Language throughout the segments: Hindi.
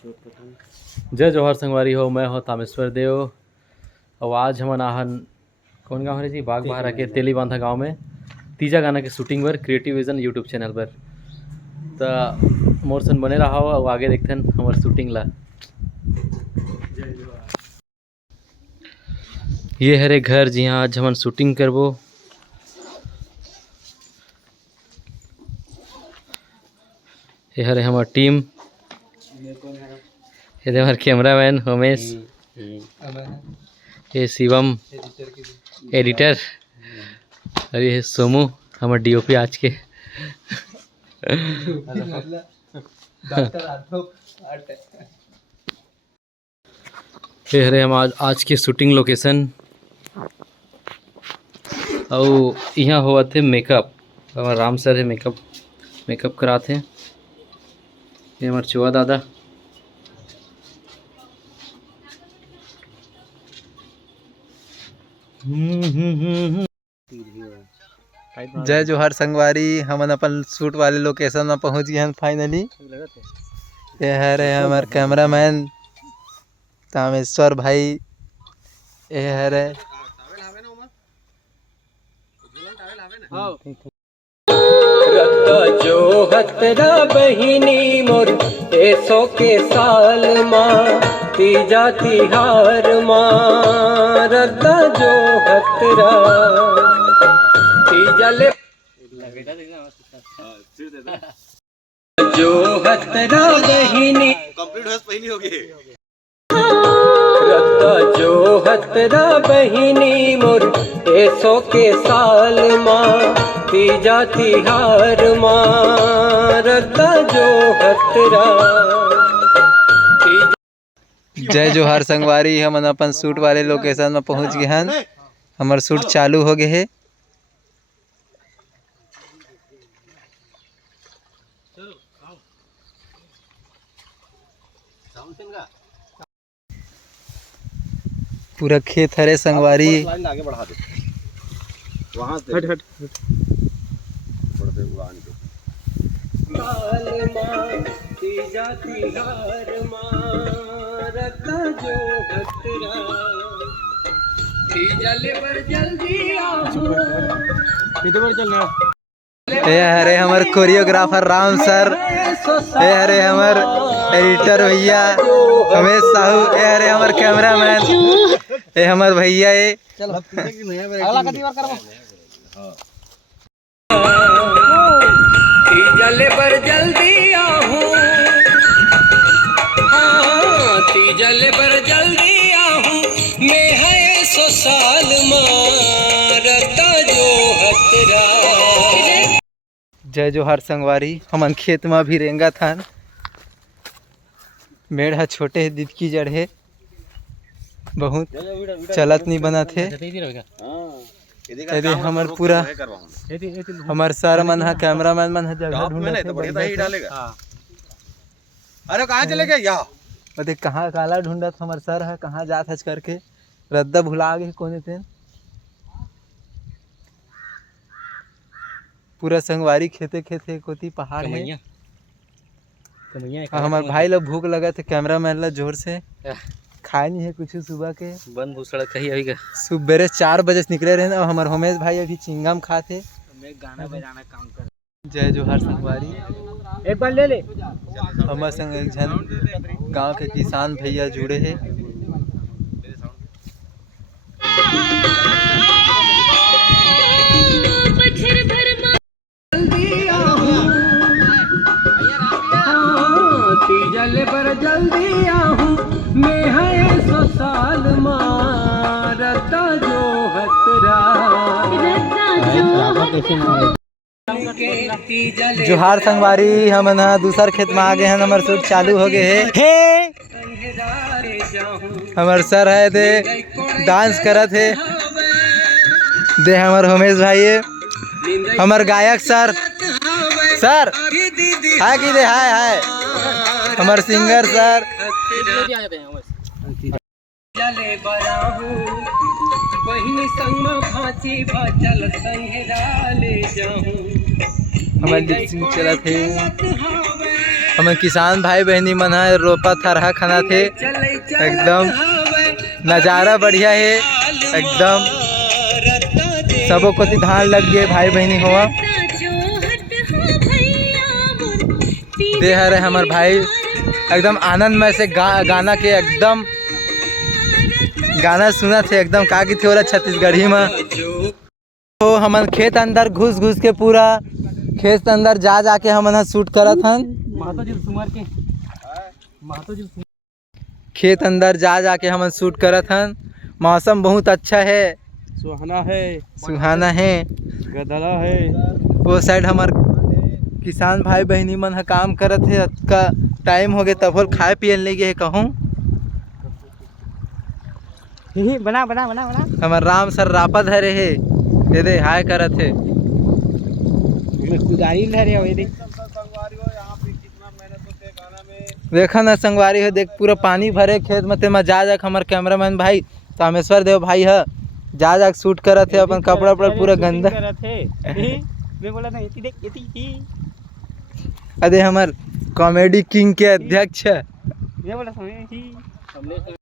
जय जोहर संगवारी हो, मैं हो तामेश्वर देव। और आज हम आहन कौन गाँव है जी, बाग बहारा के तेली बांधा गाँव में तीजा गाना के शूटिंग पर क्रिएटिव विजन यूट्यूब चैनल पर। तो मोर सन बने रहा हो और आगे देखते हैं हमारे शूटिंग ला। ये हरे घर जी हाँ आज हम शूटिंग करबो। ये हरे हमार टीम, ये हमारे कैमरामैन उमेश, ये शिवम एडिटर, और ये सोमू हमारे डीओपी आज के। ये हरे हम आज के शूटिंग लोकेशन और यहाँ हुआ थे मेकअप। हमारा राम सर है मेकअप कराते हैं। ये हमारे चुआ दादा, जय जोहर संगवारी। हमन अपन शूट वाले लोकेशन में पहुंच गए हैं फाइनली। ये है हमारे कैमरामैन तामेश्वर भाई। ये है जो हतरा बहिनी मोर 100 के साल माँ तीजा तिहार माँ रद्दा जो हतरा तीजा ले जो हतरा बहिनी कंप्लीट हो गई रद्दा जो हतरा बहिनी मोर 100 के साल माँ तीजा तिहार माँ रद्दा जो हतरा। जय जोहर संगवारी। हमन अपन शूट वाले लोकेशन में पहुंच गए हैं। हमार शूट चालू हो गए है। पूरा खेत हरे संगवारी। आगे बढ़ा दे वहाँ से हट ये हरे हमार कोरियोग्राफर राम सर। ये हरे हमार एडिटर भैया उमेश साहू। ये हरे हमार कैमरामैन। ये हमार भैया ये तीजले पर जल्दी आहूँ, हाँ तीजले पर जल्दी आहूँ मैं है 100 साल मारता जो हतरा। जय जोहर संगवारी। हमन खेत में भी रेंगा था। मेढ़ा छोटे है दिदकी जड़ है, बहुत चलत नहीं बना थे। यदि हमार पूरा हमार सर मन है कैमरामैन मन है जगह ढूंढत। अरे कहाँ चले गए या अरे कहाँ काला ढूंढत हमार सर है कहाँ जात हज करके रद्दा भुला गए कोने तेन। पूरा संगवारी खेते खेते कोती पहाड़ है। हमार भाई लोग भूख लगा थे कैमरामैन ला जोर से खाए नहीं है कुछ सुबह के बंद भूसड़ा कही अभी का सुबह 4 बजे से निकले रहे। और हमारे उमेश भाई अभी चिंगम खाते गाना बजाना काम कर। जय जोहर संगवारी। एक बार ले ले। हमारे संग एक जन गांव के किसान भैया जुड़े हैं। तीजले पर जल्दी आहूँ मैं है 100 साल मारता जो हतरा। जोहार संगवारी। हम ना दूसर खेत में आ गए हैं। हमारे शूट चालू हो गए है। हमारे सर है दे डांस करत है दे हमारे उमेश भाई है। हमारे गायक सर हाय की दे हाय हमारे सिंगर सर। जले बराहू बहिनी संग भाची भाचल संघरा ले जाऊं हमारे लिपसिंग चला थे। हम किसान भाई बहनी मन है रोपा थरहा खाना थे एकदम नज़ारा बढ़िया है एकदम सबों को धान लग गए भाई बहनी हुआ दे हरे हमार भाई एकदम आनंदमय से गाना के एकदम गाना सुना थे एकदम का की थे वाला छत्तीसगढ़ी में। तो हमन खेत अंदर घुस घुस के पूरा खेत अंदर जा जाके हमन शूट करत हन खेत अंदर जा जाके हमन शूट करत हन। मौसम बहुत अच्छा है सुहाना है गदला है। वो साइड हमार किसान भाई बहनी मन ह काम करत है का टाइम हो गए तब खाए पिए ले गए कहूँ बना बना बना बना हमार राम सर रापा धरे है ये दे हाय करत है देखा ना संगवारी है देख पूरा पानी भरे खेत में ते जा जा हमार कैमरामैन भाई तामेश्वर देव भाई है जा जा शूट करत है अपन कपड़ा वपड़ा पूरा गंदा मैं बोला ना इति देख इति अरे हमार कॉमेडी किंग के अध्यक्ष है ये बोला हमने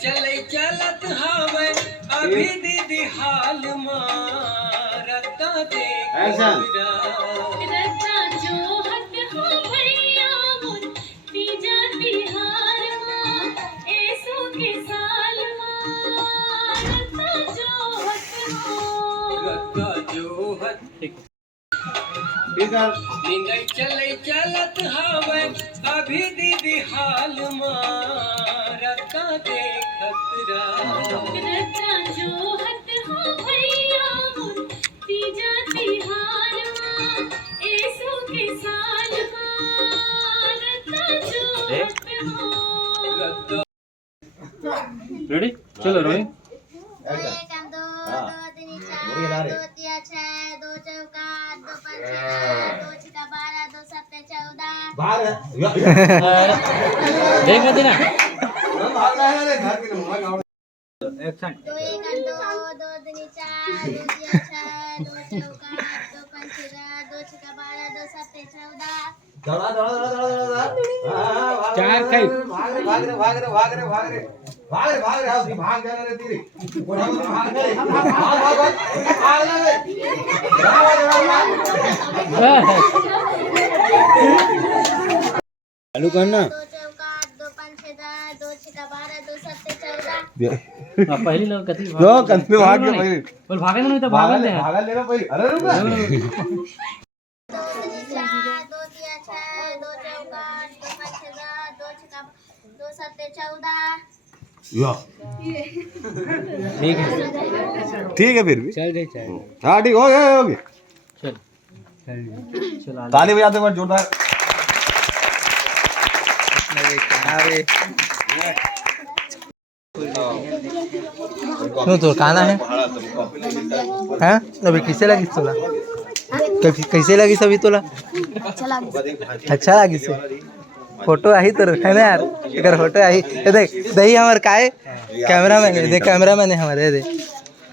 चले चलत हवे अभी दीदी हाल मारता देख रत्ता जो हत हो भैया मुन तीजा तिहार मां ऐसो के साल मारता जो हत हो रत्ता जो हत निंगई चले चलत हवे अभी दीदी हाल मारता देखत रत्ता जो हत हो भैया मुन तीजा तिहार मां ऐसो के साल मारता जो हत हो। रेडी चलो रोहित देख मत देना एक्शन दो एक दो दो तीन चार दो तीन छह दो चौका दो पाँच छह दो छक्का 12 दो 7 14 दौड़ा दौड़ा दौड़ा दौड़ा दौड़ा चार खाई भाग रे भाग रे भाग रे भाग रे भाग रे भाग रे आओ भाग जाना रे तीरे भाग रे भाग भाग चालू करना दो चौका दो पाँच छह दो छक्का 12 दो 7 14 पहली लोग कथी लो कंपनी भाग के पहले बोल भागे ना नहीं तो भागल ले भागल ले पहले अरे रुक दो तीन चार दो तीन छह दो चौका दो पाँच छह दो छक्का दो 7 14 या ठीक है फिर भी चल दे चल हां ठीक हो गया चल चल ताली बजाते हुए जोरदार क्यों तो खाना है हैं अभी कैसे लगी तोला कैसे लगी सभी तोला अच्छा लगी से फोटो आई तो है ना यार अगर फोटो आई ये देख दही हमारे काहे कैमरा मैन देख कैमरा मैन है हमारे दे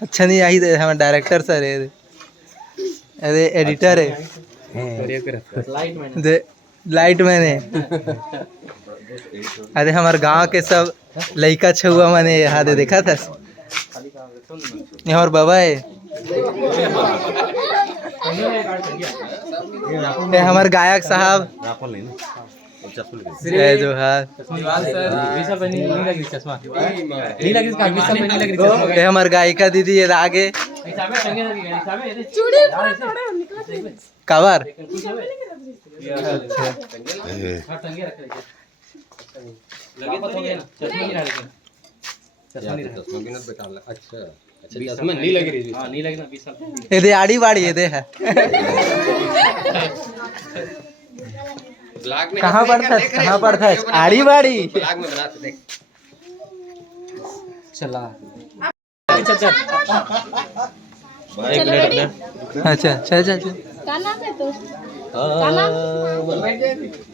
अच्छा नहीं आई हमारे डायरेक्टर सर है अरे एडिटर है दे लाइट मैन है अरे हमारे गांव के सब लइका छुआ मैंने यहाँ दे देखा था ये और बाबा है ये हमारे गायक साहब जय जोहार ये हमारे गायिका दीदी ये आगे कवर अच्छा अच्छा इसमें नहीं लग रही हाँ नहीं लगी ना 20 साल ये दे आड़ी बाड़ी ये दे है ब्लॉग में कहाँ पड़ता है आड़ी बाड़ी ब्लॉग में बनाते देख चला चलो रेडी अच्छा चल चल चल का नाम है तो का नाम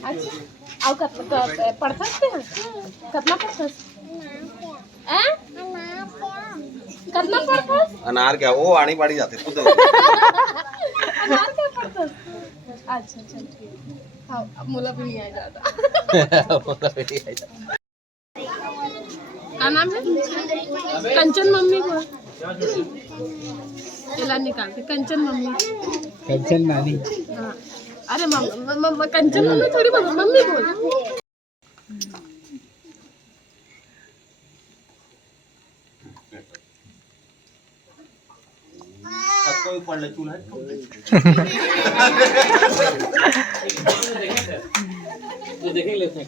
अच्छा आओ पढ़ता हैं कितना पढ़ता हैं कितना पढ़ता अनार क्या वो आनी बाड़ी जाते खुद अनार क्या पढ़ता अच्छा चल ठीक हाँ अब मुला भी नहीं आ जाता का नाम है कंचन मम्मी को चला निकालते कंचन मम्मी कंचन नानी हाँ अरे मम्मा कंचन मम्मी थोड़ी बोल मम्मी बोल कोई पढ़ ले चूल्हा देखेंगे लेते हैं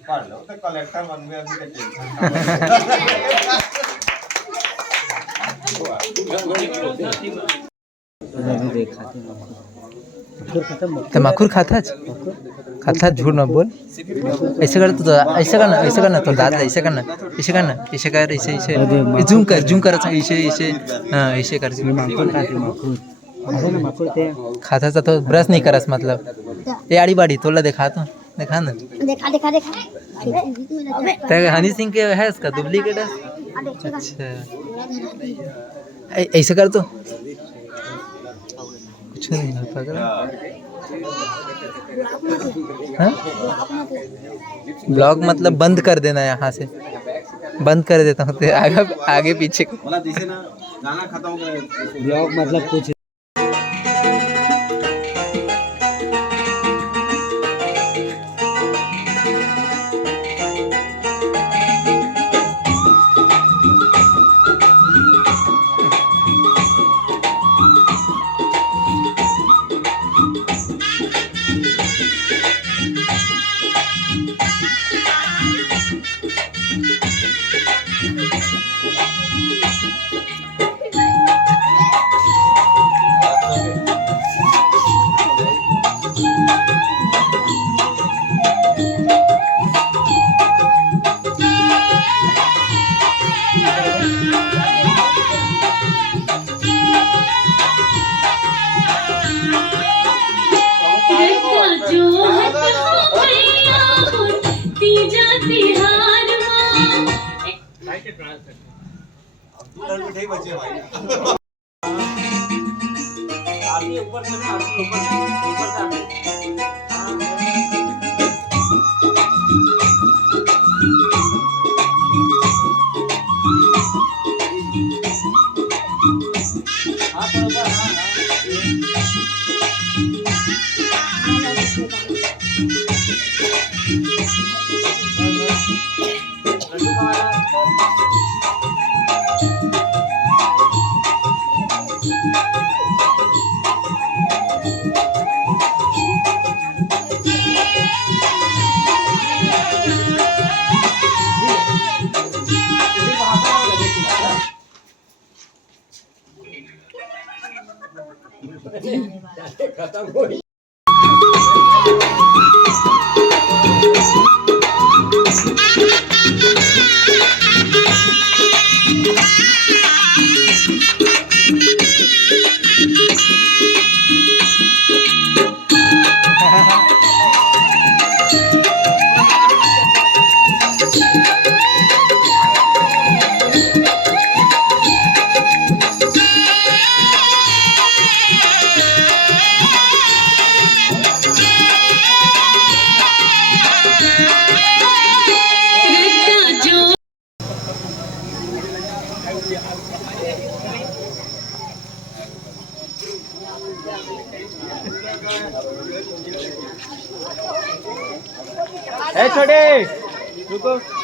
पढ़ लो तो कलेक्टर बन गए अभी तमाकुर खाता झूठ मत बोल ऐसे कर तो ऐसे करना तो दादा ऐसे करना ऐसे कर ऐसे जूम कर ऐसे हाँ ऐसे कर खाता था तो ब्रश नहीं करस मतलब ये आड़ी बाड़ी तोला देखा ना देखा ते हनी सिंह के है इसका डुप्लीकेट है अच्छा ऐसे कर तो कुछ नहीं हो पाएगा ब्लॉग मतलब बंद कर देना यहाँ से बंद कर देता हूँ तो आगे पीछे गाना खत्म हो गया ब्लॉग मतलब कुछ छोटे रुको